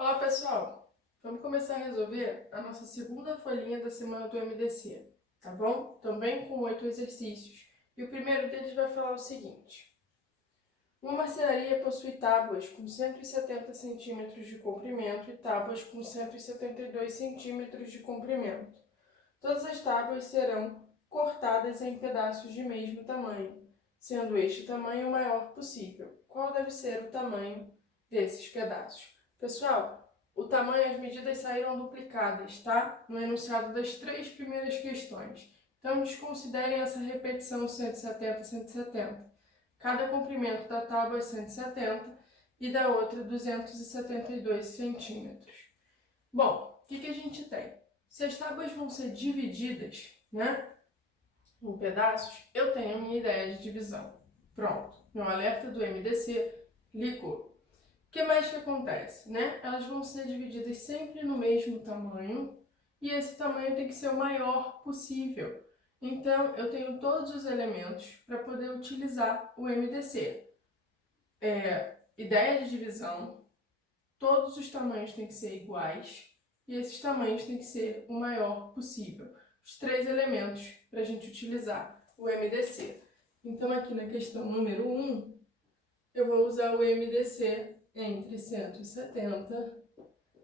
Olá pessoal, vamos começar a resolver a nossa segunda folhinha da semana do MDC, tá bom? Também com 8 exercícios. E o primeiro deles vai falar o seguinte: uma marcenaria possui tábuas com 170 centímetros de comprimento e tábuas com 172 centímetros de comprimento. Todas as tábuas serão cortadas em pedaços de mesmo tamanho, sendo este tamanho o maior possível. Qual deve ser o tamanho desses pedaços? Pessoal, o tamanho, as medidas saíram duplicadas, tá? No enunciado das 3 primeiras questões. Então, desconsiderem essa repetição 170, 170. Cada comprimento da tábua é 170 e da outra 272 centímetros. Bom, o que a gente tem? Se as tábuas vão ser divididas, né, em pedaços, eu tenho a minha ideia de divisão. Pronto, meu alerta do MDC ligou. O que mais que acontece, né? Elas vão ser divididas sempre no mesmo tamanho e esse tamanho tem que ser o maior possível. Então, eu tenho todos os elementos para poder utilizar o MDC. Ideia de divisão, todos os tamanhos têm que ser iguais e esses tamanhos têm que ser o maior possível. Os 3 elementos para a gente utilizar o MDC. Então, aqui na questão número 1, eu vou usar o MDC entre 170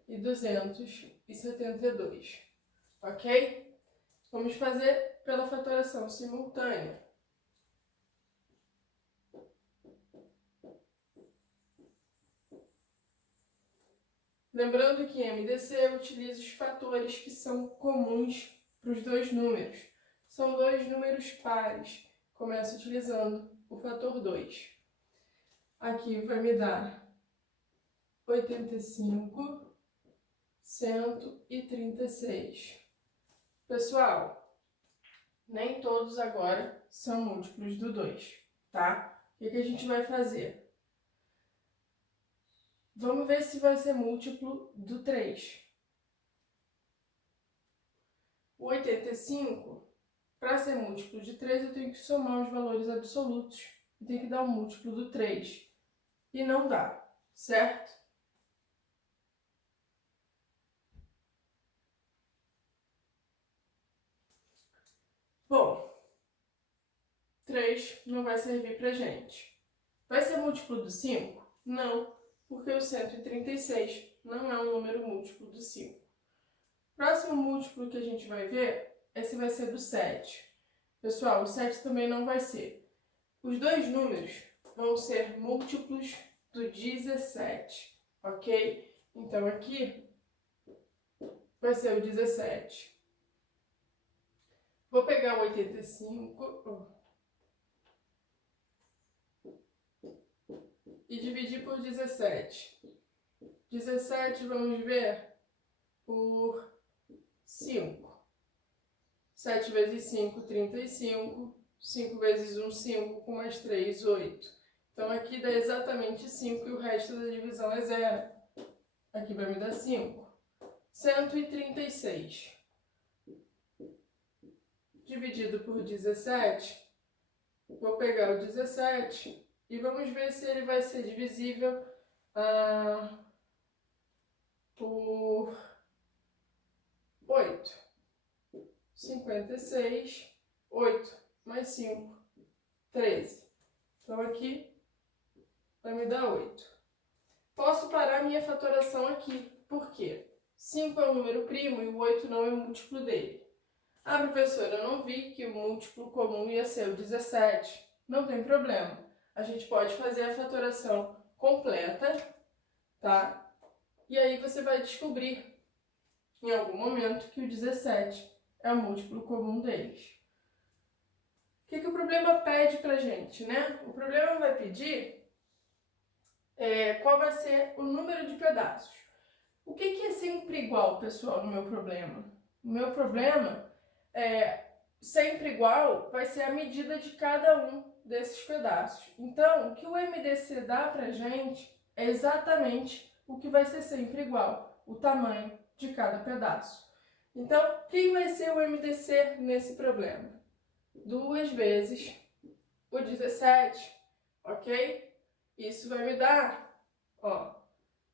e 272, ok? Vamos fazer pela fatoração simultânea. Lembrando que em MDC utiliza os fatores que são comuns para os dois números. São dois números pares. Começo utilizando o fator 2. Aqui vai me dar 85, 136. Pessoal, nem todos agora são múltiplos do 2, tá? O que a gente vai fazer? Vamos ver se vai ser múltiplo do 3. O 85, para ser múltiplo de 3, eu tenho que somar os valores absolutos. Eu tenho que dar um múltiplo do 3. E não dá, certo? Bom, 3 não vai servir pra gente. Vai ser múltiplo do 5? Não, porque o 136 não é um número múltiplo do 5. Próximo múltiplo que a gente vai ver, esse vai ser do 7. Pessoal, o 7 também não vai ser. Os dois números vão ser múltiplos do 17, ok? Então, aqui vai ser o 17. Vou pegar o 85 e dividir por 17. 17, vamos ver, por 5. 7 vezes 5, 35. 5 vezes 1, 5, com mais 3, 8. Então, aqui dá exatamente 5 e o resto da divisão é 0. Aqui vai me dar 5. 136. Dividido por 17. Vou pegar o 17 e vamos ver se ele vai ser divisível por 8. 56, 8 mais 5, 13. Então, aqui vai me dar 8. Posso parar minha fatoração aqui. Por quê? 5 é um número primo e o 8 não é múltiplo dele. Ah, professora, eu não vi que o múltiplo comum ia ser o 17. Não tem problema. A gente pode fazer a fatoração completa, tá? E aí você vai descobrir em algum momento que o 17 é o múltiplo comum deles. O que o problema pede pra gente, né? O problema vai pedir qual vai ser o número de pedaços. O que é sempre igual, pessoal, no meu problema? O meu problema sempre igual vai ser a medida de cada um desses pedaços. Então, o que o MDC dá pra gente é exatamente o que vai ser sempre igual, o tamanho de cada pedaço. Então, quem vai ser o MDC nesse problema? 2 vezes o 17, ok? Isso vai me dar,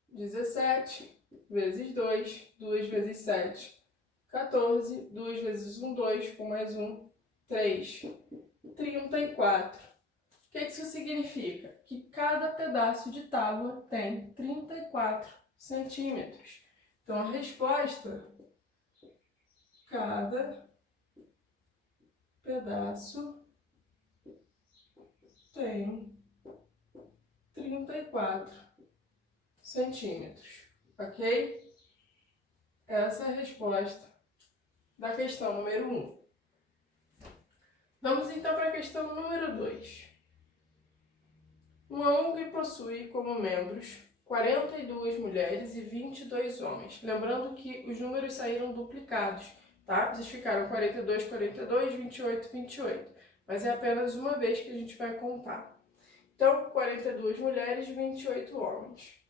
17 vezes 2, 2 vezes 7, 14, 2 vezes 1, 2, com mais 1, 3, 34. O que isso significa? Que cada pedaço de tábua tem 34 centímetros. Então, a resposta, cada pedaço tem 34 centímetros, ok? Essa é a resposta da questão número 1. Vamos então para a questão número 2. Uma ONG possui como membros 42 mulheres e 22 homens. Lembrando que os números saíram duplicados, tá? Vocês ficaram 42, 42, 28, 28. Mas é apenas uma vez que a gente vai contar. Então, 42 mulheres e 28 homens.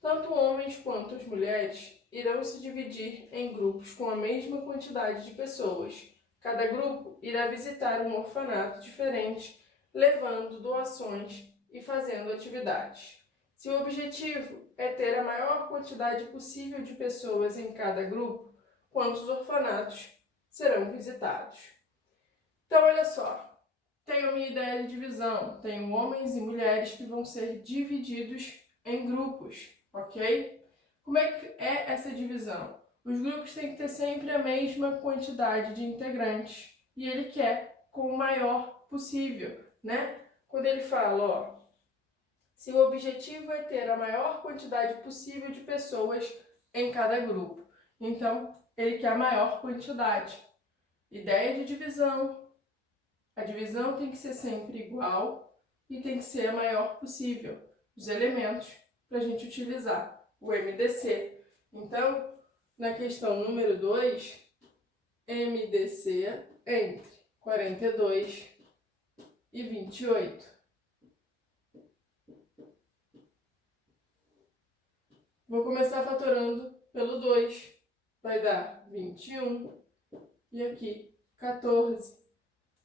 Tanto homens quanto as mulheres irão se dividir em grupos com a mesma quantidade de pessoas. Cada grupo irá visitar um orfanato diferente, levando doações e fazendo atividades. Se o objetivo é ter a maior quantidade possível de pessoas em cada grupo, quantos orfanatos serão visitados? Então, olha só, tenho a minha ideia de divisão. Tenho homens e mulheres que vão ser divididos em grupos, ok? Como é que é essa divisão? Os grupos têm que ter sempre a mesma quantidade de integrantes e ele quer com o maior possível, né? Quando ele fala, ó, se o objetivo é ter a maior quantidade possível de pessoas em cada grupo, então ele quer a maior quantidade. Ideia de divisão. A divisão tem que ser sempre igual e tem que ser a maior possível. Os elementos para a gente utilizar o MDC. Então, na questão número 2, MDC entre 42 e 28. Vou começar fatorando pelo 2. Vai dar 21 e aqui 14.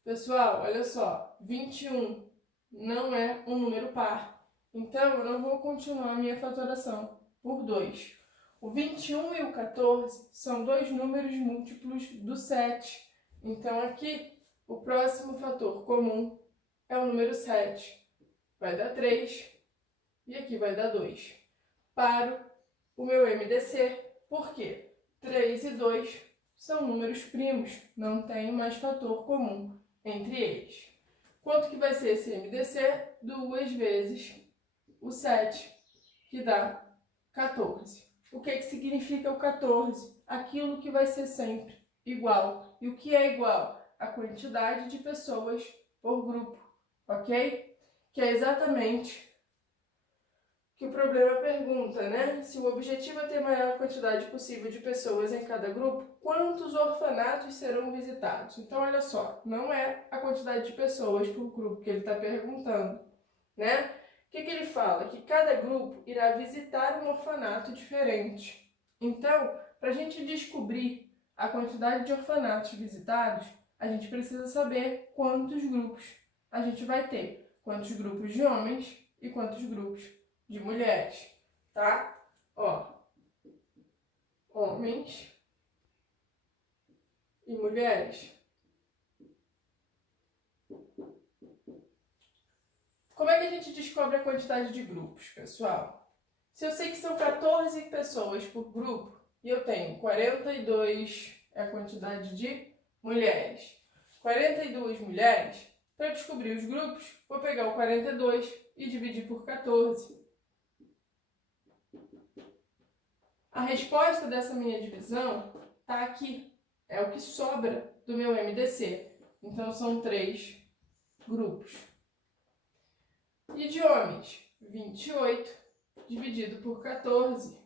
Pessoal, olha só, 21 não é um número par. Então, eu não vou continuar a minha fatoração por 2. O 21 e o 14 são dois números múltiplos do 7. Então, aqui, o próximo fator comum é o número 7. Vai dar 3 e aqui vai dar 2. Paro o meu MDC, por quê? 3 e 2 são números primos, não tem mais fator comum entre eles. Quanto que vai ser esse MDC? 2 vezes o 7, que dá 14. O que significa o 14? Aquilo que vai ser sempre igual. E o que é igual? A quantidade de pessoas por grupo, ok? Que é exatamente que o problema pergunta, né? Se o objetivo é ter a maior quantidade possível de pessoas em cada grupo, quantos orfanatos serão visitados? Então, olha só, não é a quantidade de pessoas por grupo que ele está perguntando, né? O que ele fala? Que cada grupo irá visitar um orfanato diferente. Então, para a gente descobrir a quantidade de orfanatos visitados, a gente precisa saber quantos grupos a gente vai ter. Quantos grupos de homens e quantos grupos de mulheres, tá? Ó, homens e mulheres. Como é que a gente descobre a quantidade de grupos, pessoal? Se eu sei que são 14 pessoas por grupo e eu tenho 42 é a quantidade de mulheres, 42 mulheres, para descobrir os grupos, vou pegar o 42 e dividir por 14. A resposta dessa minha divisão está aqui. É o que sobra do meu MDC. Então, são 3 grupos. E de homens? 28 dividido por 14.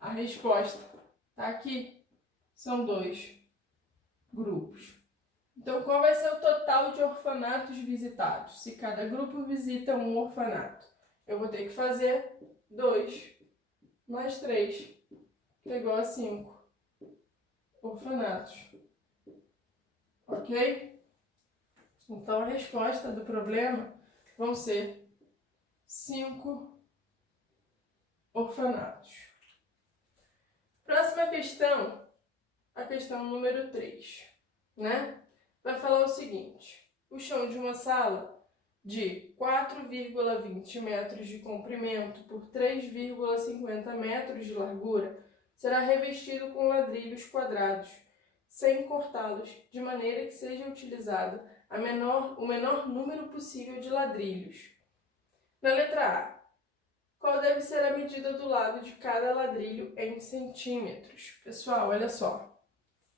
A resposta está aqui. São 2 grupos. Então, qual vai ser o total de orfanatos visitados? Se cada grupo visita um orfanato, eu vou ter que fazer 2 mais 3, que é igual a 5 orfanatos. Ok? Então, a resposta do problema vão ser 5 orfanatos. Próxima questão, a questão número 3, né? Vai falar o seguinte: o chão de uma sala de 4,20 metros de comprimento por 3,50 metros de largura será revestido com ladrilhos quadrados, sem cortá-los, de maneira que seja utilizado o menor número possível de ladrilhos. Na letra A, qual deve ser a medida do lado de cada ladrilho em centímetros? Pessoal, olha só.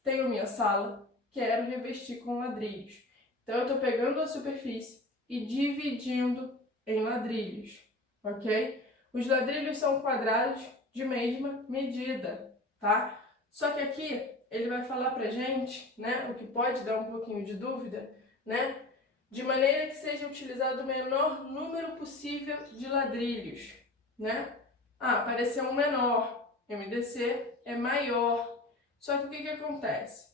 Tenho minha sala, quero revestir com ladrilhos. Então, eu estou pegando a superfície e dividindo em ladrilhos, ok? Os ladrilhos são quadrados de mesma medida, tá? Só que aqui ele vai falar pra gente, né, o que pode dar um pouquinho de dúvida, né? De maneira que seja utilizado o menor número possível de ladrilhos, né? Ah, apareceu um menor, MDC é maior. Só que o que acontece?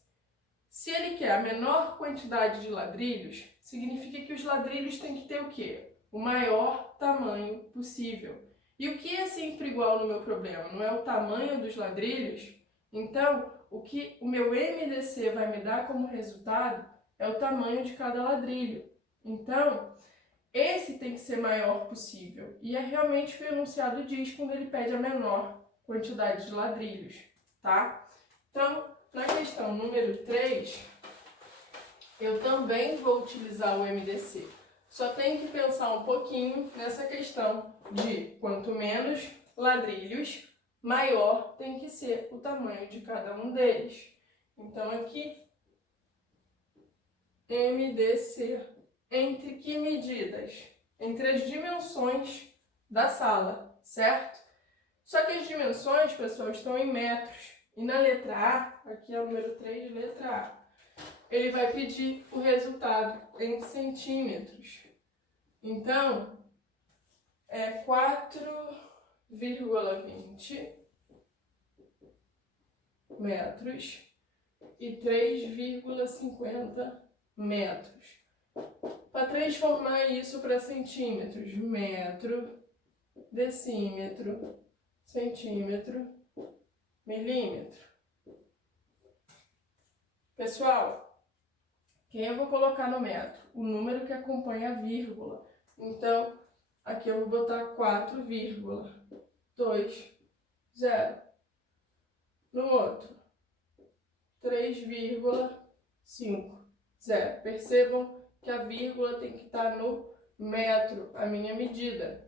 Se ele quer a menor quantidade de ladrilhos, significa que os ladrilhos têm que ter o quê? O maior tamanho possível. E o que é sempre igual no meu problema? Não é o tamanho dos ladrilhos? Então, o que o meu MDC vai me dar como resultado é o tamanho de cada ladrilho. Então, esse tem que ser maior possível. E é realmente o que o enunciado diz quando ele pede a menor quantidade de ladrilhos, tá? Então, na questão número 3, eu também vou utilizar o MDC. Só tenho que pensar um pouquinho nessa questão de quanto menos ladrilhos, maior tem que ser o tamanho de cada um deles. Então, aqui, MDC. Entre que medidas? Entre as dimensões da sala, certo? Só que as dimensões, pessoal, estão em metros. E na letra A, aqui é o número 3, letra A, ele vai pedir o resultado em centímetros. Então, é 4,20 metros e 3,50 metros. Para transformar isso para centímetros, metro, decímetro, centímetro, milímetro. Pessoal, quem eu vou colocar no metro? O número que acompanha a vírgula. Então, aqui eu vou botar 4,20. No outro, 3,50. Percebam que a vírgula tem que estar no metro, a minha medida.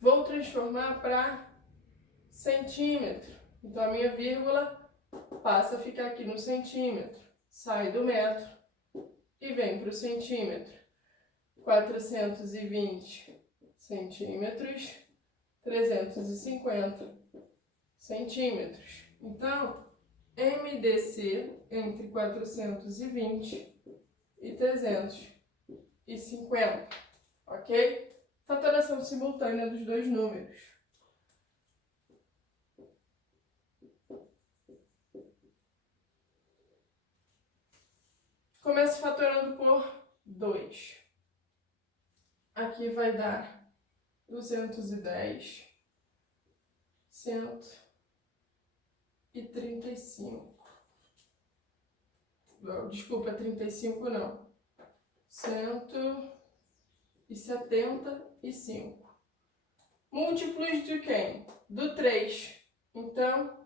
Vou transformar para centímetro. Então, a minha vírgula passa a ficar aqui no centímetro. Sai do metro e vem para o centímetro. 420 centímetros, 350 centímetros. Então, MDC entre 420 e 350, ok? Fatoração simultânea dos dois números. Começo fatorando por 2. Aqui vai dar 210, 135. Desculpa, 35 não. 175. Múltiplos de quem? Do 3. Então,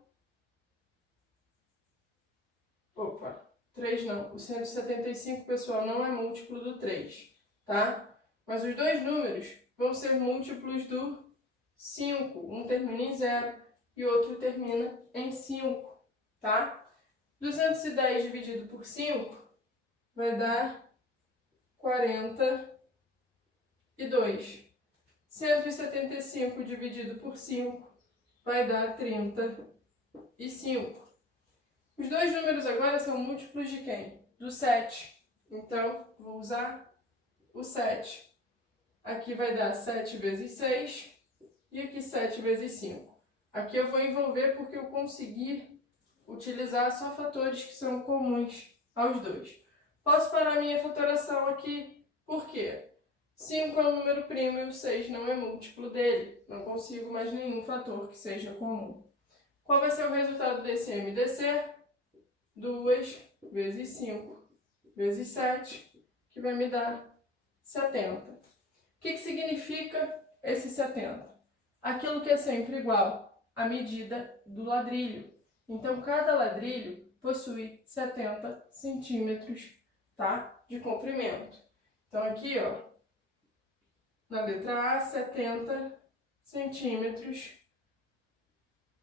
3 não. O 175, pessoal, não é múltiplo do 3, tá? Mas os dois números vão ser múltiplos do 5. Um termina em 0 e o outro termina em 5, tá? 210 dividido por 5 vai dar 42. 175 dividido por 5 vai dar 35. Os dois números agora são múltiplos de quem? Do 7. Então, vou usar o 7. Aqui vai dar 7 vezes 6 e aqui 7 vezes 5. Aqui eu vou envolver porque eu consegui utilizar só fatores que são comuns aos dois. Posso parar minha fatoração aqui, por quê? 5 é um número primo e o 6 não é múltiplo dele. Não consigo mais nenhum fator que seja comum. Qual vai ser o resultado desse MDC? 2 vezes 5 vezes 7, que vai me dar 70. O que significa esse 70? Aquilo que é sempre igual à medida do ladrilho. Então, cada ladrilho possui 70 centímetros, tá, de comprimento. Então, aqui, ó, na letra A, 70 centímetros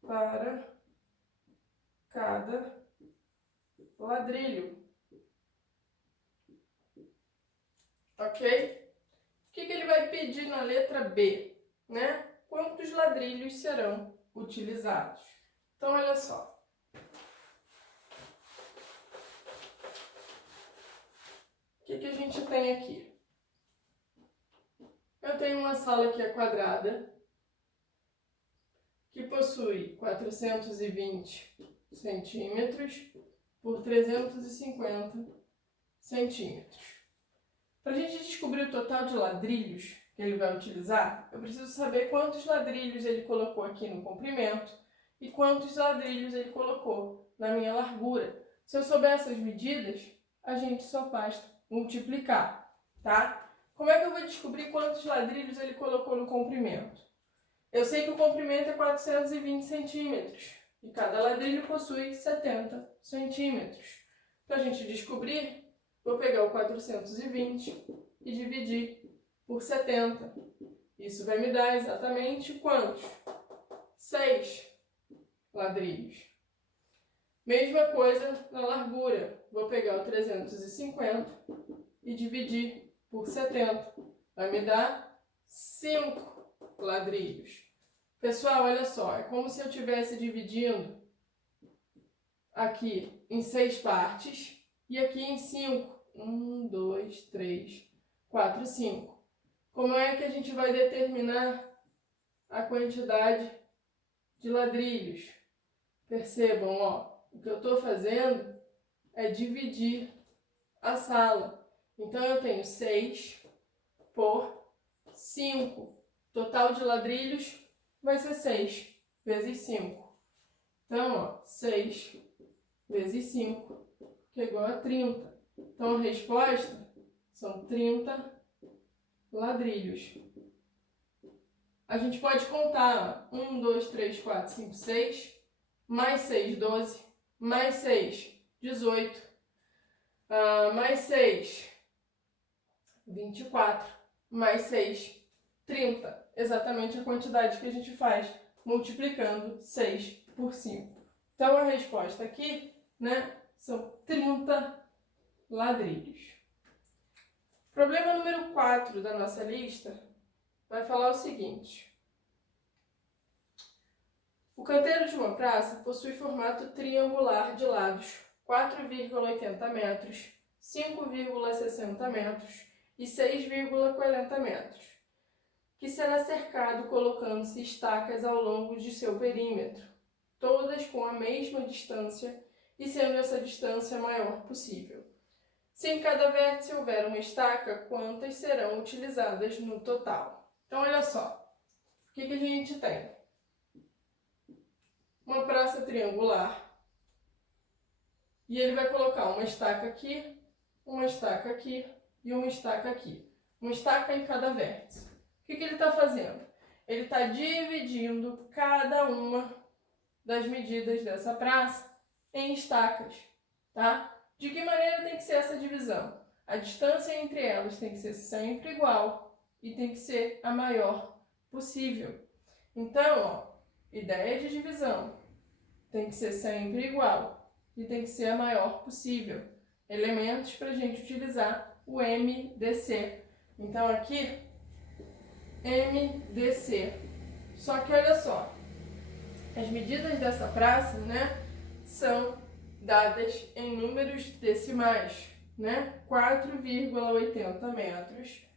para cada ladrilho. Ok? O que ele vai pedir na letra B, né? Quantos ladrilhos serão utilizados? Então, olha só. O que a gente tem aqui? Eu tenho uma sala que é quadrada, que possui 420 centímetros por 350 centímetros. Para a gente descobrir o total de ladrilhos que ele vai utilizar, eu preciso saber quantos ladrilhos ele colocou aqui no comprimento e quantos ladrilhos ele colocou na minha largura. Se eu souber essas medidas, a gente só basta multiplicar, tá? Como é que eu vou descobrir quantos ladrilhos ele colocou no comprimento? Eu sei que o comprimento é 420 centímetros e cada ladrilho possui 70 centímetros. Para a gente descobrir, vou pegar o 420 e dividir por 70. Isso vai me dar exatamente quantos? 6 ladrilhos. Mesma coisa na largura. Vou pegar o 350 e dividir por 70. Vai me dar 5 ladrilhos. Pessoal, olha só. É como se eu estivesse dividindo aqui em 6 partes e aqui em 5. 1, 2, 3, 4, 5. Como é que a gente vai determinar a quantidade de ladrilhos? Percebam, ó, o que eu estou fazendo é dividir a sala. Então, eu tenho 6 por 5. Total de ladrilhos vai ser 6 vezes 5. Então, ó, 6 vezes 5, que é igual a 30. Então, a resposta são 30 ladrilhos. A gente pode contar 1, 2, 3, 4, 5, 6, mais 6, 12, mais 6, 18, mais 6, 24, mais 6, 30. Exatamente a quantidade que a gente faz multiplicando 6 por 5. Então, a resposta aqui, né, são 30 ladrilhos. Problema número 4 da nossa lista vai falar o seguinte. O canteiro de uma praça possui formato triangular de lados 4,80 metros, 5,60 metros e 6,40 metros, que será cercado colocando-se estacas ao longo de seu perímetro, todas com a mesma distância e sendo essa distância a maior possível. Se em cada vértice houver uma estaca, quantas serão utilizadas no total? Então, olha só. O que a gente tem? Uma praça triangular. E ele vai colocar uma estaca aqui, uma estaca aqui e uma estaca aqui. Uma estaca em cada vértice. O que ele está fazendo? Ele está dividindo cada uma das medidas dessa praça em estacas, tá? De que maneira tem que ser essa divisão? A distância entre elas tem que ser sempre igual e tem que ser a maior possível. Então, ó, ideia de divisão tem que ser sempre igual e tem que ser a maior possível. Elementos para a gente utilizar o MDC. Então, aqui, MDC. Só que olha só, as medidas dessa praça, né, são dadas em números decimais, né? 4,80 metros.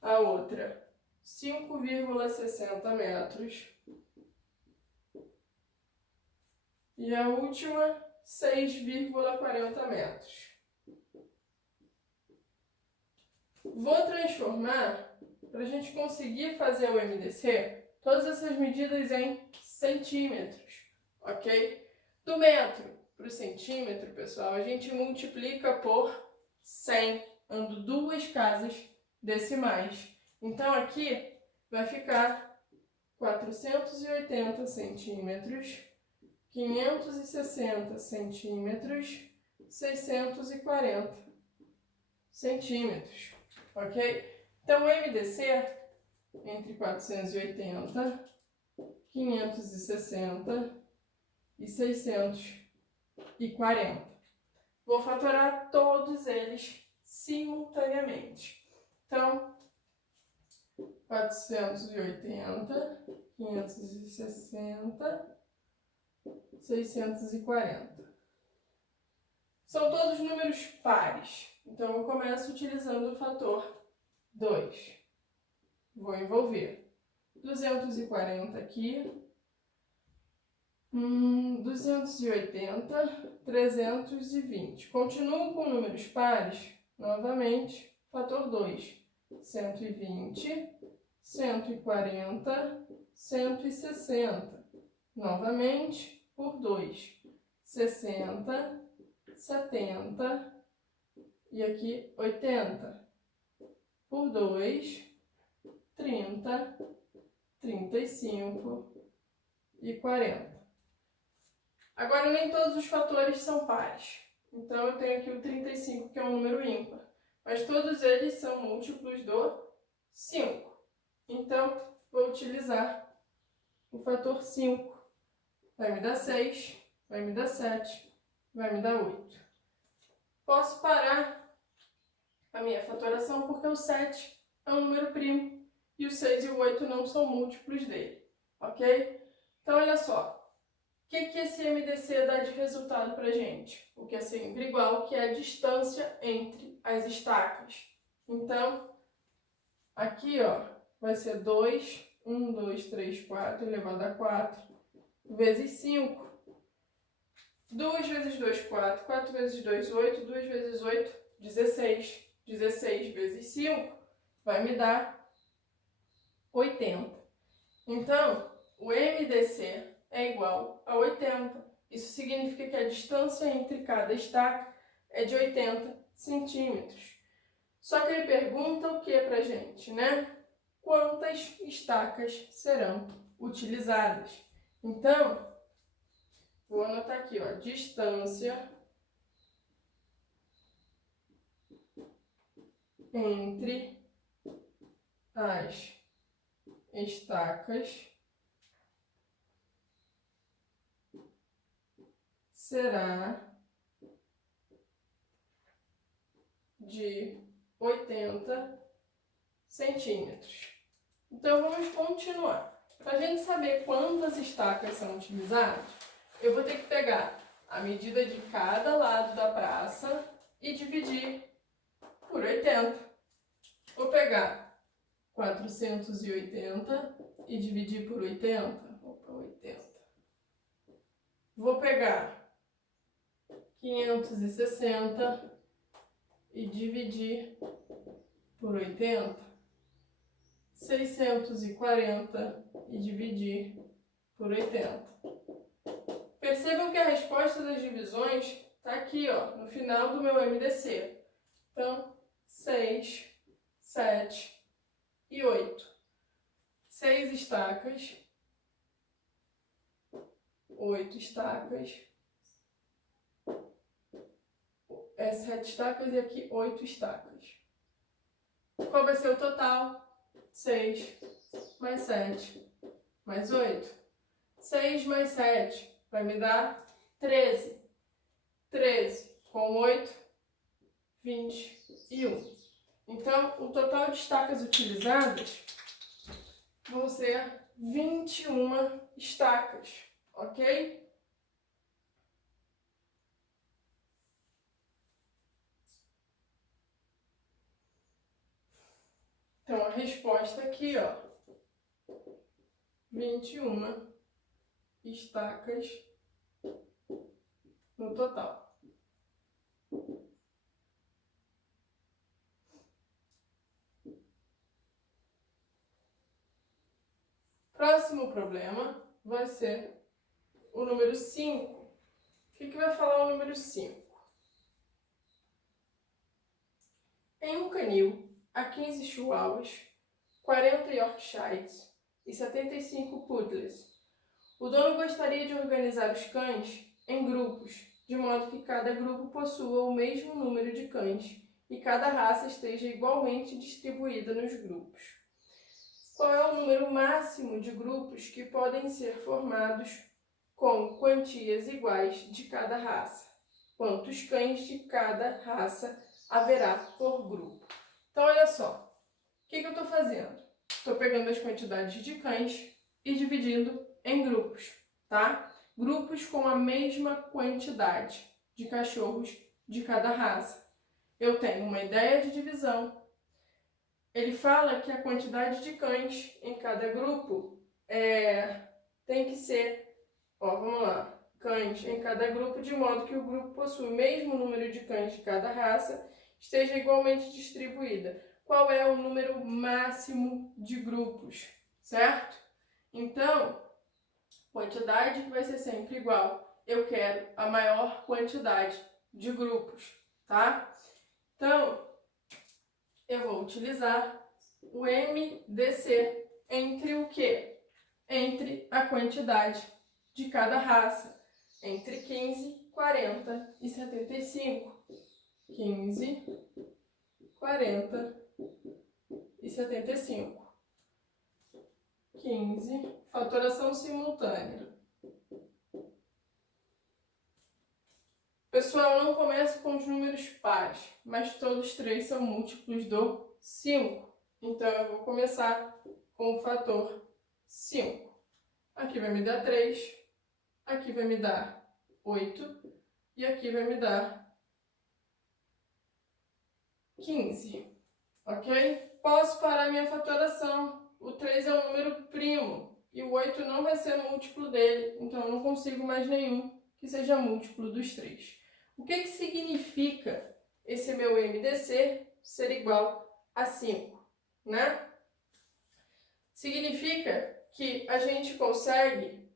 A outra, 5,60 metros. E a última, 6,40 metros. Vou transformar, para a gente conseguir fazer o MDC, todas essas medidas em centímetros, ok? Do metro para o centímetro, pessoal, a gente multiplica por 100, ando 2 casas decimais. Então, aqui vai ficar 480 centímetros, 560 centímetros, 640 centímetros, ok? Então, o MDC entre 480, 560 e 640. Vou fatorar todos eles simultaneamente. Então, 480, 560, 640. São todos números pares. Então, eu começo utilizando o fator 2. Vou envolver 240 aqui, 280, 320. Continuo com números pares, novamente, fator 2. 120, 140, 160. Novamente, por 2. 60, 70 e aqui 80. Por 2, 30, 35 e 40. Agora, nem todos os fatores são pares. Então, eu tenho aqui o 35, que é um número ímpar. Mas todos eles são múltiplos do 5. Então, vou utilizar o fator 5. Vai me dar 6, vai me dar 7, vai me dar 8. Posso parar a minha fatoração porque o 7 é um número primo e o 6 e o 8 não são múltiplos dele, ok? Então, olha só. O que esse MDC dá de resultado para a gente? O que é sempre igual, que é a distância entre as estacas. Então, aqui, ó, vai ser 2, 1, 2, 3, 4 elevado a 4, vezes 5. 2 vezes 2, 4. 4 vezes 2, 8. 2 vezes 8, 16. 16 vezes 5 vai me dar 80. Então, o MDC é igual a 80. Isso significa que a distância entre cada estaca é de 80 centímetros. Só que ele pergunta o que pra gente, né? Quantas estacas serão utilizadas? Então, vou anotar aqui, ó, distância entre as estacas será de 80 centímetros. Então, vamos continuar. Para a gente saber quantas estacas são utilizadas, eu vou ter que pegar a medida de cada lado da praça e dividir por 80. Vou pegar 480 e dividir por 80. Opa, 80. Vou pegar 560 e dividir por 80. 640 e dividir por 80. Percebam que a resposta das divisões está aqui, ó, no final do meu MDC. Então, 6, 7 e 8. 6 estacas, 8 estacas, 7 estacas e aqui 8 estacas. Qual vai ser o total? 6 mais 7 mais 8. 6 mais 7 vai me dar 13. 13 com 8, 21. Então, o total de estacas utilizadas vão ser 21 estacas, ok? Então, a resposta aqui, ó, 21 estacas no total. Próximo problema vai ser o número 5. O que vai falar o número 5? Em um canil, há 15 chihuahuas, 40 Yorkshires e 75 poodles. O dono gostaria de organizar os cães em grupos, de modo que cada grupo possua o mesmo número de cães e cada raça esteja igualmente distribuída nos grupos. Qual é o número máximo de grupos que podem ser formados com quantias iguais de cada raça? Quantos cães de cada raça haverá por grupo? Então, olha só, o que eu estou fazendo? Estou pegando as quantidades de cães e dividindo em grupos, tá? Grupos com a mesma quantidade de cachorros de cada raça. Eu tenho uma ideia de divisão. Ele fala que a quantidade de cães em cada grupo tem que ser, vamos lá, cães em cada grupo, de modo que o grupo possua o mesmo número de cães de cada raça, esteja igualmente distribuída. Qual é o número máximo de grupos, certo? Então, quantidade vai ser sempre igual. Eu quero a maior quantidade de grupos, tá? Então, eu vou utilizar o MDC entre o quê? Entre a quantidade de cada raça, entre 15, 40 e 75. 15, 40 e 75. 15, fatoração simultânea. Pessoal, não começo com os números pares, mas todos três são múltiplos do 5. Então, eu vou começar com o fator 5. Aqui vai me dar 3, aqui vai me dar 8 e aqui vai me dar 15. Ok? Posso parar minha fatoração. O 3 é um número primo e o 8 não vai ser múltiplo dele, então eu não consigo mais nenhum que seja múltiplo dos 3. O que significa esse meu MDC ser igual a 5, né? Significa que a gente consegue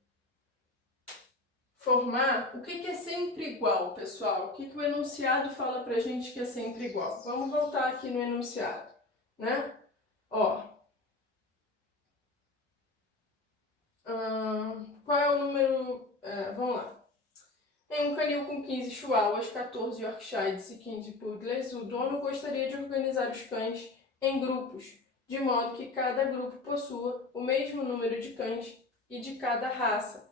formar... O que é sempre igual, pessoal? O que o enunciado fala pra gente que é sempre igual? Vamos voltar aqui no enunciado, né? Qual é o número... vamos lá. Em um canil com 15 chihuahuas, 14 Yorkshires e 15 poodles, o dono gostaria de organizar os cães em grupos, de modo que cada grupo possua o mesmo número de cães e de cada raça,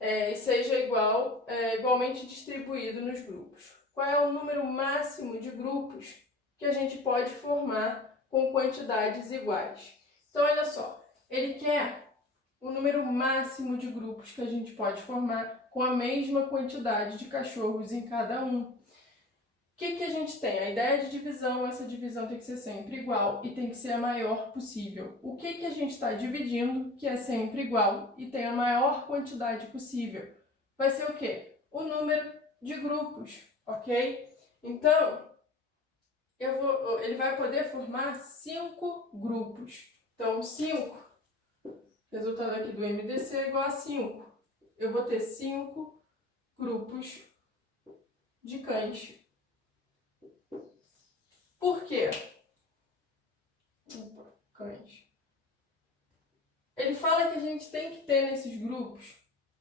e seja igualmente distribuído nos grupos. Qual é o número máximo de grupos que a gente pode formar com quantidades iguais? Então, olha só, ele quer o número máximo de grupos que a gente pode formar com a mesma quantidade de cachorros em cada um. O que a gente tem? A ideia de divisão, essa divisão tem que ser sempre igual e tem que ser a maior possível. O que a gente está dividindo, que é sempre igual e tem a maior quantidade possível? Vai ser o quê? O número de grupos, ok? Então, ele vai poder formar 5 grupos. Então, 5, resultado aqui do MDC é igual a 5. Eu vou ter 5 grupos de cães. Por quê? Cães. Ele fala que a gente tem que ter nesses grupos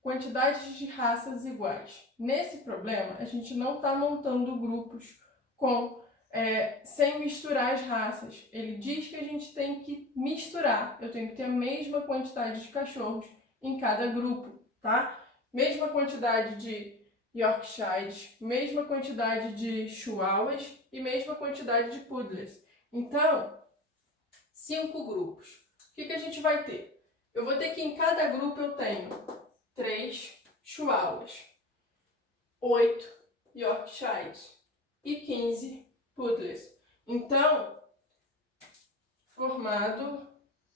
quantidades de raças iguais. Nesse problema, a gente não está montando grupos sem misturar as raças. Ele diz que a gente tem que misturar. Eu tenho que ter a mesma quantidade de cachorros em cada grupo, tá? Mesma quantidade de Yorkshires, mesma quantidade de Chihuahuas e mesma quantidade de Poodles. Então, 5 grupos. O que a gente vai ter? Eu vou ter que em cada grupo eu tenho 3 Chihuahuas, 8 Yorkshires e 15 Poodles. Então, formado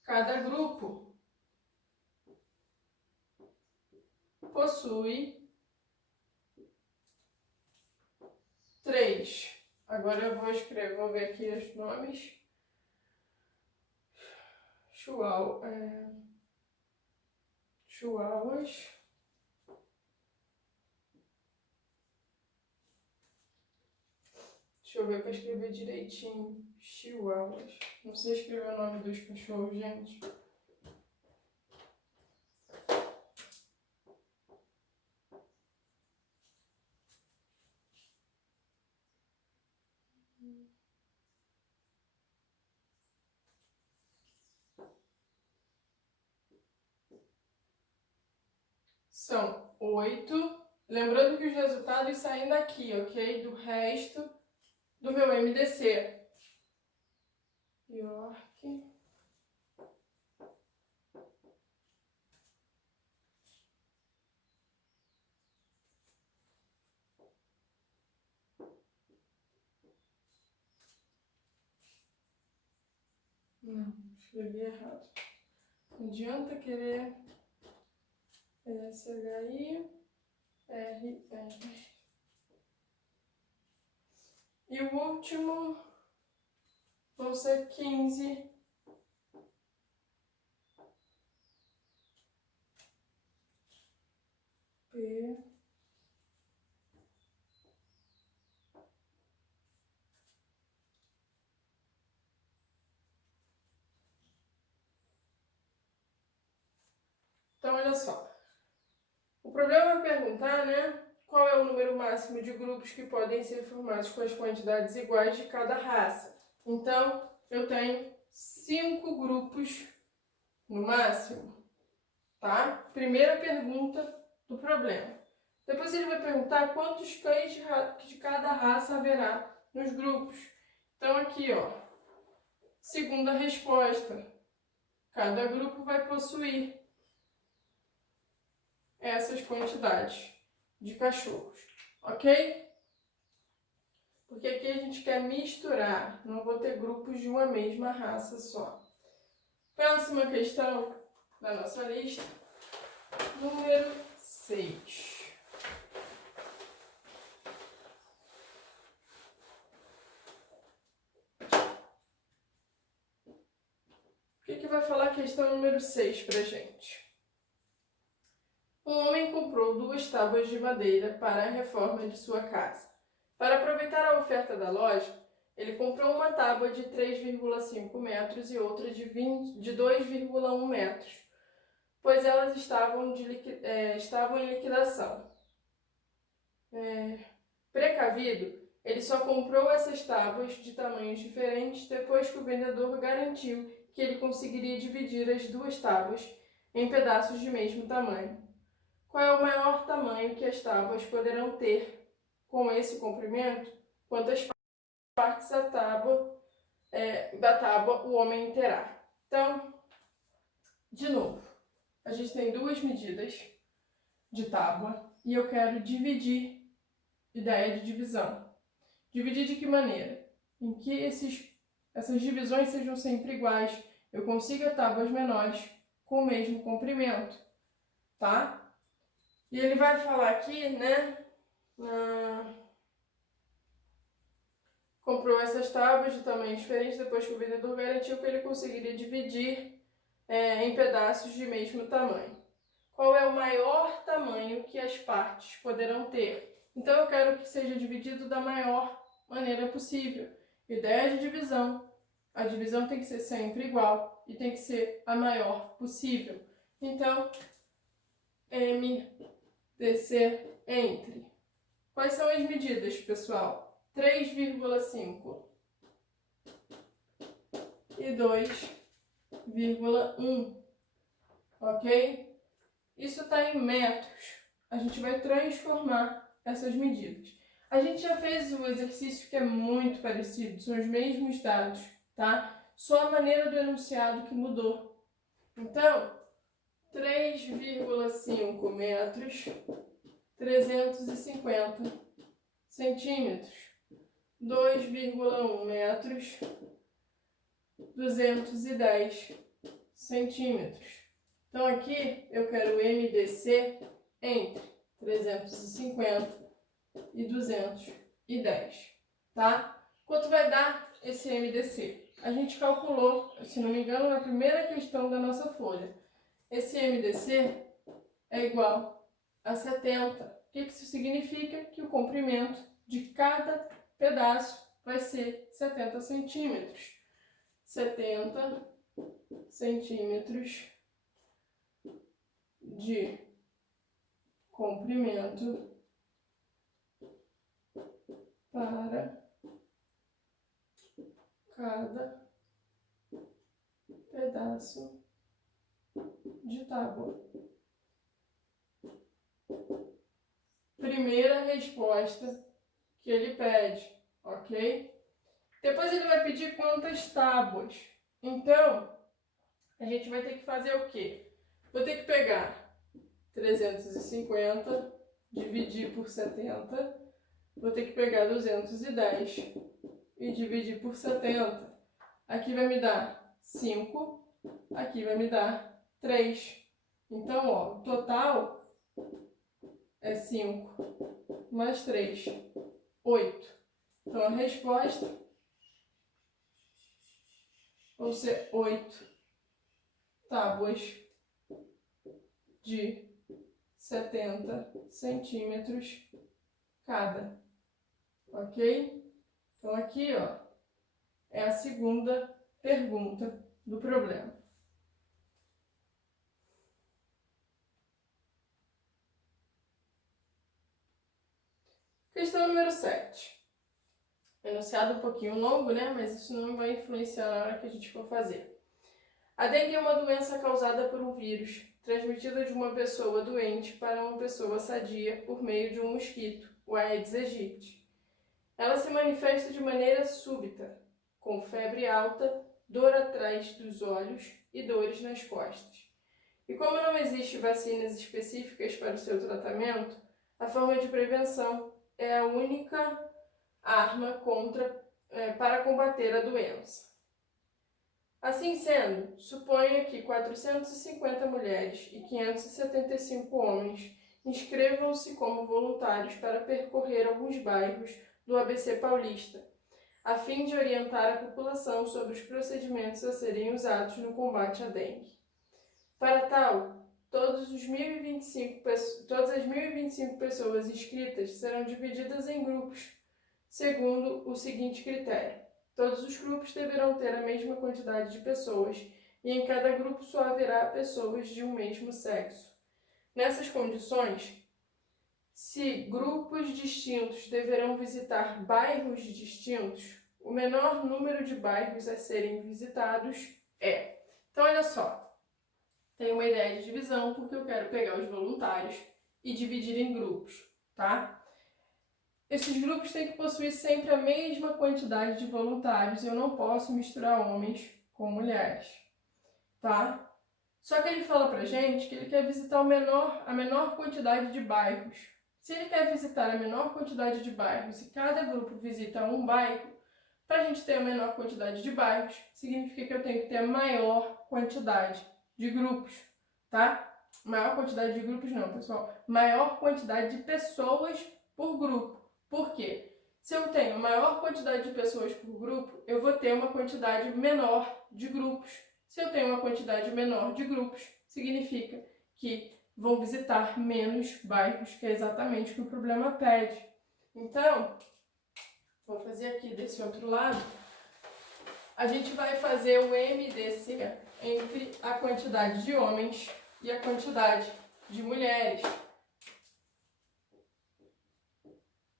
cada grupo possui 3. Agora eu vou ver aqui os nomes. Chihuahua. chihuahuas. Deixa eu ver para escrever direitinho. Chihuahuas. Não sei escrever o nome dos cachorros, gente. São 8. Lembrando que os resultados saem daqui, ok? Do resto do meu MDC. York. Não, escrevi errado. Não adianta querer SHI-R-R. E o último vão ser 15. P. Então, olha só. O problema é perguntar, né? Qual é o número máximo de grupos que podem ser formados com as quantidades iguais de cada raça. Então, eu tenho 5 grupos no máximo, tá? Primeira pergunta do problema. Depois ele vai perguntar quantos cães de cada raça haverá nos grupos. Então, aqui, ó, segunda resposta. Cada grupo vai possuir essas quantidades de cachorros, ok? Porque aqui a gente quer misturar, não vou ter grupos de uma mesma raça só. Próxima questão da nossa lista, número 6. O que vai falar a questão número 6 pra gente? Um homem comprou 2 tábuas de madeira para a reforma de sua casa. Para aproveitar a oferta da loja, ele comprou uma tábua de 3,5 metros e outra de 2,1 metros, pois elas estavam em liquidação. Precavido, ele só comprou essas tábuas de tamanhos diferentes depois que o vendedor garantiu que ele conseguiria dividir as 2 tábuas em pedaços de mesmo tamanho. Qual é o maior tamanho que as tábuas poderão ter com esse comprimento? Quantas partes da tábua o homem terá? Então, de novo, a gente tem 2 medidas de tábua e eu quero dividir. Ideia de divisão. Dividir de que maneira? Em que essas divisões sejam sempre iguais. Eu consiga tábuas menores com o mesmo comprimento, tá? E ele vai falar aqui, né? Comprou essas tábuas de tamanho diferente depois que o vendedor garantiu que ele conseguiria dividir em pedaços de mesmo tamanho. Qual é o maior tamanho que as partes poderão ter? Então, eu quero que seja dividido da maior maneira possível. Ideia de divisão. A divisão tem que ser sempre igual e tem que ser a maior possível. Então, MDC entre. Quais são as medidas, pessoal? 3,5 e 2,1. Ok? Isso está em metros. A gente vai transformar essas medidas. A gente já fez um exercício que é muito parecido, são os mesmos dados, tá? Só a maneira do enunciado que mudou. Então, 3,5 metros, 350 centímetros. 2,1 metros, 210 centímetros. Então, aqui eu quero o MDC entre 350 e 210, tá? Quanto vai dar esse MDC? A gente calculou, se não me engano, na primeira questão da nossa folha. Esse MDC é igual a 70. O que isso significa? Que o comprimento de cada pedaço vai ser 70 centímetros. 70 centímetros de comprimento para cada pedaço de tábua. Primeira resposta que ele pede, ok? Depois ele vai pedir quantas tábuas. Então, a gente vai ter que fazer o quê? Vou ter que pegar 350, dividir por 70. Vou ter que pegar 210 e dividir por 70. Aqui vai me dar 5, aqui vai me dar 3. Então, ó, o total é 5 mais 3, 8. Então, a resposta vão ser 8 tábuas de 70 centímetros cada, ok? Então, aqui, ó, é a segunda pergunta do problema. Questão número 7. Enunciado um pouquinho longo, né? Mas isso não vai influenciar na hora que a gente for fazer. A dengue é uma doença causada por um vírus, transmitida de uma pessoa doente para uma pessoa sadia por meio de um mosquito, o Aedes aegypti. Ela se manifesta de maneira súbita, com febre alta, dor atrás dos olhos e dores nas costas. E como não existe vacinas específicas para o seu tratamento, a forma de prevenção é a única arma para combater a doença. Assim sendo, suponha que 450 mulheres e 575 homens inscrevam-se como voluntários para percorrer alguns bairros do ABC paulista, a fim de orientar a população sobre os procedimentos a serem usados no combate à dengue. Para tal, todas as 1.025 pessoas inscritas serão divididas em grupos, segundo o seguinte critério. Todos os grupos deverão ter a mesma quantidade de pessoas e em cada grupo só haverá pessoas de um mesmo sexo. Nessas condições, se grupos distintos deverão visitar bairros distintos, o menor número de bairros a serem visitados é. Então, olha só, tem uma ideia de divisão porque eu quero pegar os voluntários e dividir em grupos, tá? Esses grupos têm que possuir sempre a mesma quantidade de voluntários e eu não posso misturar homens com mulheres, tá? Só que ele fala pra gente que ele quer visitar a menor quantidade de bairros. Se ele quer visitar a menor quantidade de bairros e cada grupo visita um bairro, para a gente ter a menor quantidade de bairros, significa que eu tenho que ter a maior quantidade de grupos, tá? Maior quantidade de grupos não, pessoal. Maior quantidade de pessoas por grupo. Por quê? Se eu tenho maior quantidade de pessoas por grupo, eu vou ter uma quantidade menor de grupos. Se eu tenho uma quantidade menor de grupos, significa que vão visitar menos bairros, que é exatamente o que o problema pede. Então, vou fazer aqui desse outro lado. A gente vai fazer o MDC entre a quantidade de homens e a quantidade de mulheres.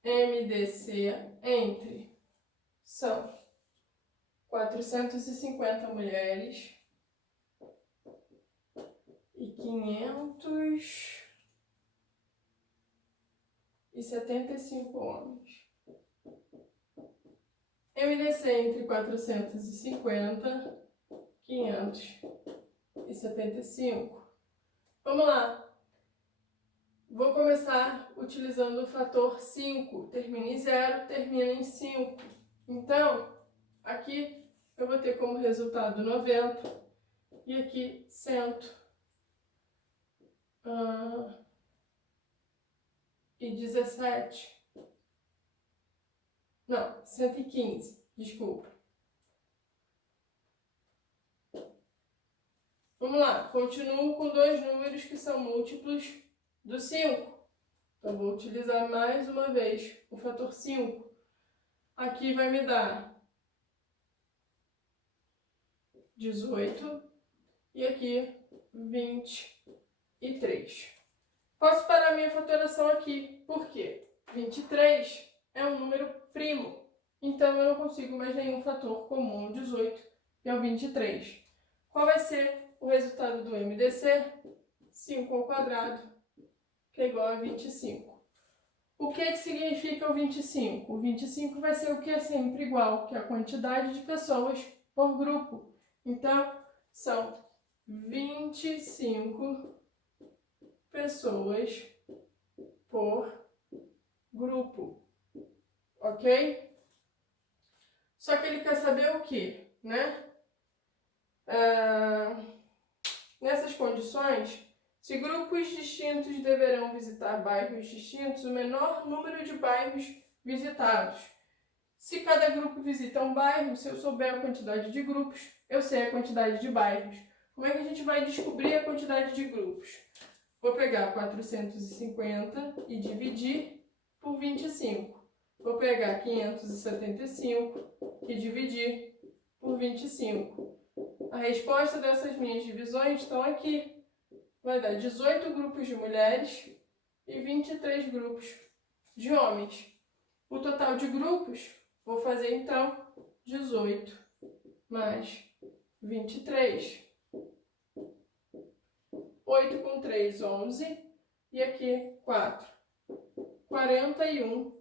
MDC entre são 450 mulheres e 575 homens. MDC entre 450 e 575. Vamos lá. Vou começar utilizando o fator 5. Termina em 0, termina em 5. Então, aqui eu vou ter como resultado 90 e aqui 117. Não, 115, desculpa. Vamos lá, continuo com dois números que são múltiplos do 5. Então, vou utilizar mais uma vez o fator 5. Aqui vai me dar 18 e aqui 23. Posso parar minha fatoração aqui, por quê? 23 é um número primo, então eu não consigo mais nenhum fator comum 18, que é o 23. Qual vai ser o resultado do MDC? 5 ao quadrado, que é igual a 25. O que significa o 25? O 25 vai ser o que é sempre igual, que é a quantidade de pessoas por grupo. Então, são 25 pessoas por grupo, ok? Só que ele quer saber o quê, né? Nessas condições, se grupos distintos deverão visitar bairros distintos, o menor número de bairros visitados. Se cada grupo visita um bairro, se eu souber a quantidade de grupos, eu sei a quantidade de bairros. Como é que a gente vai descobrir a quantidade de grupos? Vou pegar 450 e dividir por 25. Vou pegar 575 e dividir por 25. A resposta dessas minhas divisões estão aqui. Vai dar 18 grupos de mulheres e 23 grupos de homens. O total de grupos, vou fazer então 18 mais 23. 8 com 3, 11. E aqui 4. 41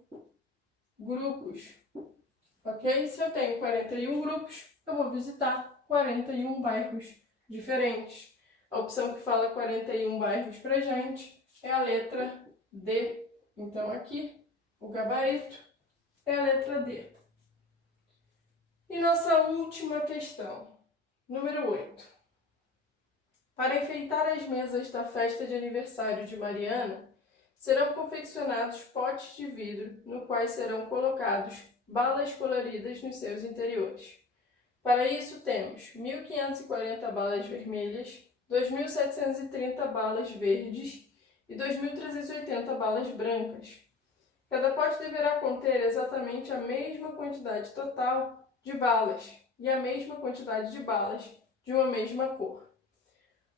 grupos. Ok? Se eu tenho 41 grupos, eu vou visitar 41 bairros diferentes. A opção que fala 41 bairros pra gente é a letra D. Então aqui, o gabarito é a letra D. E nossa última questão, número 8. Para enfeitar as mesas da festa de aniversário de Mariana, serão confeccionados potes de vidro no quais serão colocados balas coloridas nos seus interiores. Para isso temos 1.540 balas vermelhas, 2.730 balas verdes e 2.380 balas brancas. Cada pote deverá conter exatamente a mesma quantidade total de balas e a mesma quantidade de balas de uma mesma cor.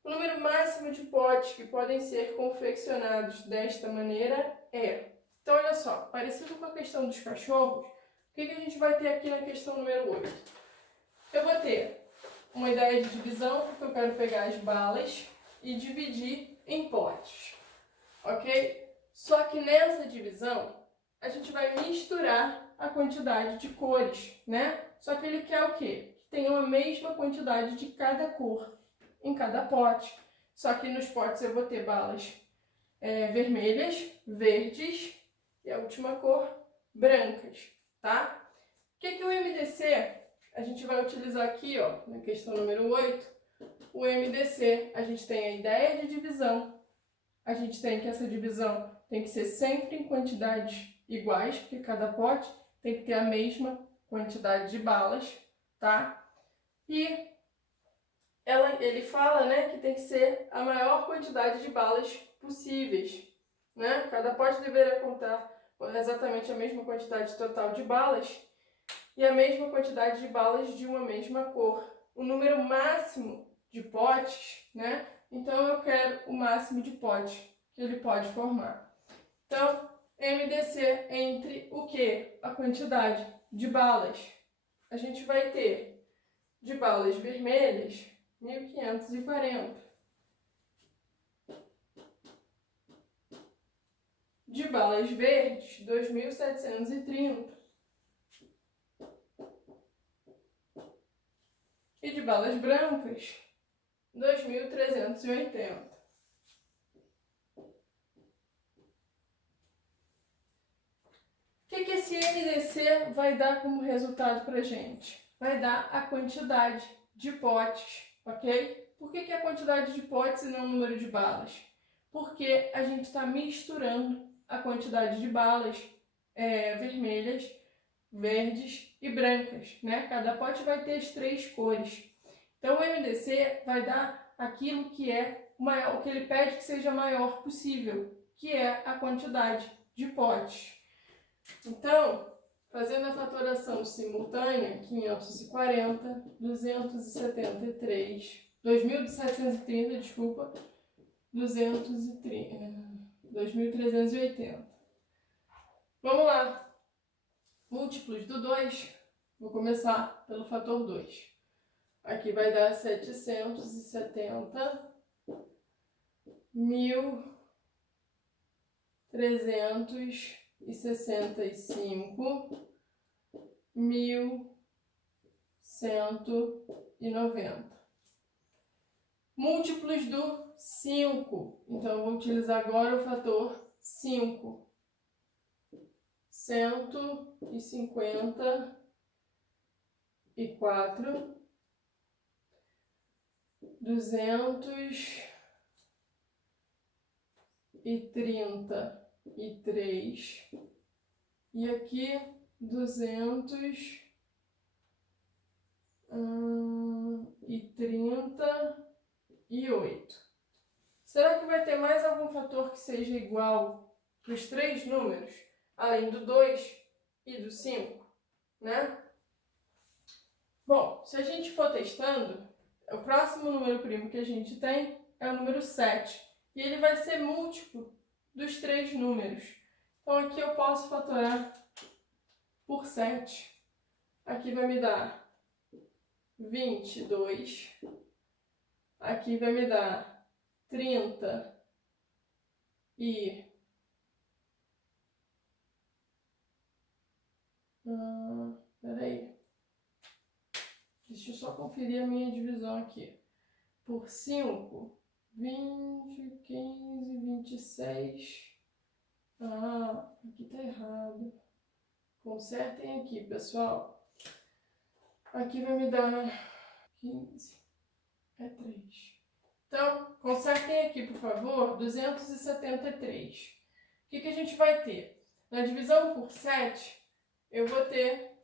O número máximo de potes que podem ser confeccionados desta maneira é... Então, olha só, parecido com a questão dos cachorros, o que a gente vai ter aqui na questão número 8? Eu vou ter uma ideia de divisão, porque eu quero pegar as balas e dividir em potes, ok? Só que nessa divisão, a gente vai misturar a quantidade de cores, né? Só que ele quer o quê? Que tenham a mesma quantidade de cada cor em cada pote. Só que nos potes eu vou ter balas vermelhas, verdes e a última cor, brancas, tá? O que o MDC a gente vai utilizar aqui, ó, na questão número 8, o MDC, a gente tem a ideia de divisão, a gente tem que essa divisão tem que ser sempre em quantidades iguais, porque cada pote tem que ter a mesma quantidade de balas, tá? E ele fala, né, que tem que ser a maior quantidade de balas possíveis, né? Cada pote deverá contar exatamente a mesma quantidade total de balas e a mesma quantidade de balas de uma mesma cor. O número máximo de potes, né? Então eu quero o máximo de potes que ele pode formar. Então, MDC entre o que? A quantidade de balas. A gente vai ter de balas vermelhas 1.540. De balas verdes, 2.730. E de balas brancas, 2.380. O que esse MDC vai dar como resultado para a gente? Vai dar a quantidade de potes, ok? Por que a quantidade de potes e não o número de balas? Porque a gente está misturando a quantidade de balas vermelhas, verdes e brancas, né? Cada pote vai ter as 3 cores. Então o MDC vai dar aquilo que é o maior, o que ele pede que seja maior possível. que é a quantidade de potes. Então, fazendo a fatoração simultânea, 540, 273, 2.730, desculpa, 2.380. Vamos lá. Múltiplos do 2, vou começar pelo fator 2. Aqui vai dar 770, 1.365, 1.190. Múltiplos do 5. Então, eu vou utilizar agora o fator 5. 154, 233 e aqui 238. Será que vai ter mais algum fator que seja igual para os 3 números, além do 2 e do 5, né? Bom, se a gente for testando, o próximo número primo que a gente tem é o número 7. E ele vai ser múltiplo dos 3 números. Então, aqui eu posso fatorar por 7. Aqui vai me dar 22. Aqui vai me dar 30 e... peraí. Deixa eu só conferir a minha divisão aqui. Por 5, 20, 15, 26. Aqui tá errado. Consertem aqui, pessoal. Aqui vai me dar 15. É 3. Então, consertem aqui, por favor, 273. O que a gente vai ter? Na divisão por 7, eu vou ter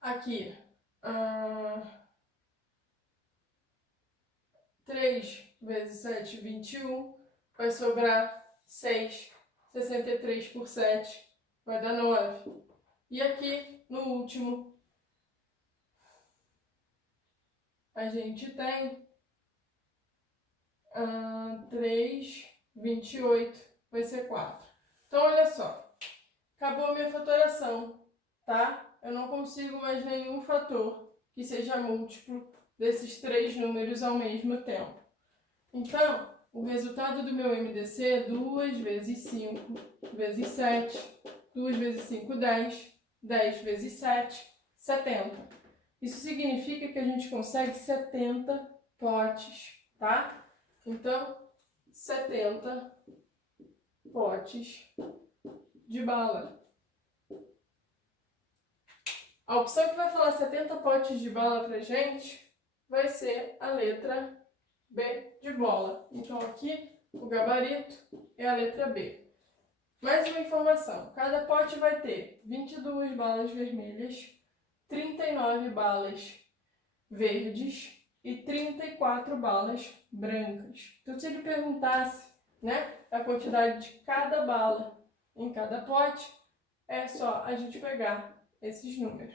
aqui 3 vezes 7, 21. Vai sobrar 6. 63 por 7 vai dar 9. E aqui, no último, a gente tem 3, 28, vai ser 4. Então, olha só, acabou a minha fatoração, tá? Eu não consigo mais nenhum fator que seja múltiplo desses 3 números ao mesmo tempo. Então, o resultado do meu MDC é 2 vezes 5 vezes 7, 2 vezes 5, 10, 10 vezes 7, 70. Isso significa que a gente consegue 70 potes, tá? Então, 70 potes de bala. A opção que vai falar 70 potes de bala pra gente vai ser a letra B de bola. Então, aqui, o gabarito é a letra B. Mais uma informação. Cada pote vai ter 22 balas vermelhas, 39 balas verdes e 34 balas brancas. Então, se ele perguntasse, né, a quantidade de cada bala em cada pote, é só a gente pegar esses números.